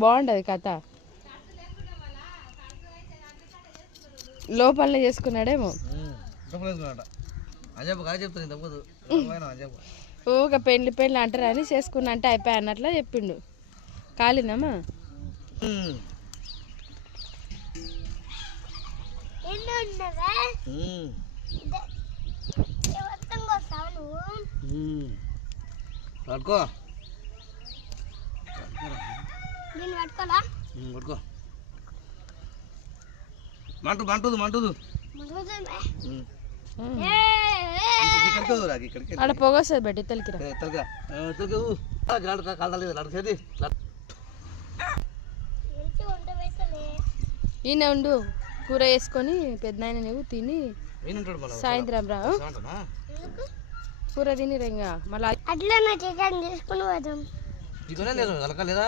బాగుంటుంది కథ. లోపలనే చేసుకున్నాడేమో. ఊక పెళ్ళి అంటారా అని చేసుకున్నా అంటే అయిపోయి అన్నట్లా చెప్పిండు. కాలిందమ్మా పట్టుకో మంటుదు అక్కడ పొగ వస్తుంది బట్టి తలికిరా. ఈయన ఉండు కూర వేసుకొని పెద్దనాయన నువ్వు తిని సాయంత్రం రా కూర తిని రంగా మళ్ళీ అట్లా చికెన్ తీసుకుని పోదాం. చికెన్ లేదా